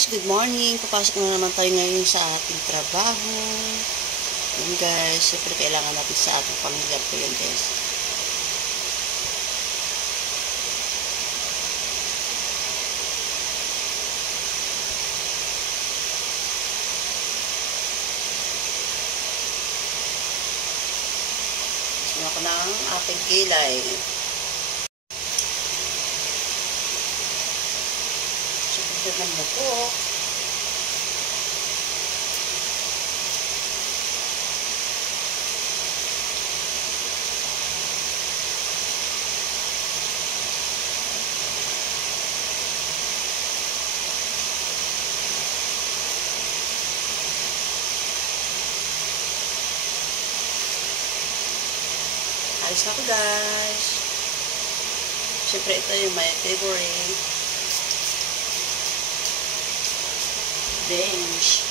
guys, good morning. Papasok na naman tayo ngayon sa ating trabaho. Yun guys, siyempre kailangan natin sa ating pamilya po yun guys. Gusto ako ng ating kilay. Siyempre ng buko. Alis na ako guys. Siyempre ito yung my favorite. Bench.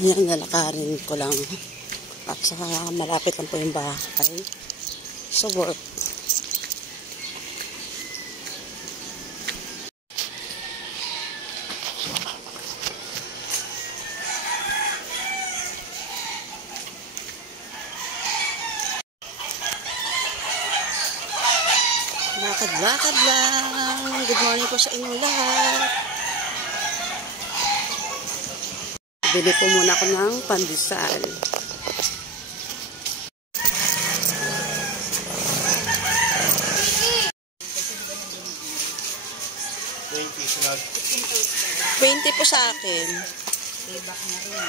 Yan, nalakarin ko lang. At saka malapit lang po yung bahay. So work. Lakad-lakad lang. Good morning po sa inyong lahat. Bili po muna ako ng pandesal. $20 po sa akin. Payback na rin.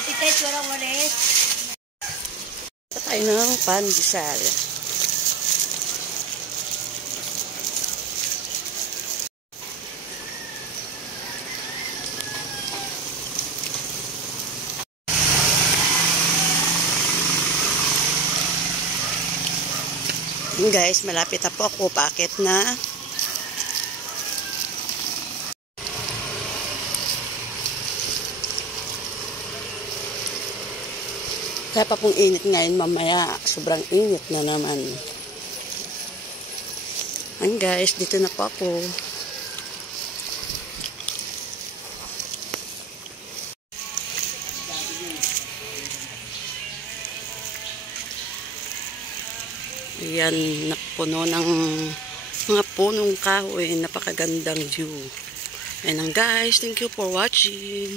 Ate Tes, walang walit. Tayo ng pandesal. Guys, malapit na po ako. Paakit na. Kaya pa pong init ngayon mamaya. Sobrang init na naman. Ayan guys, dito na po ako. Ayan, napuno ng mga punong kahoy. Napakagandang view. Ayan guys, thank you for watching.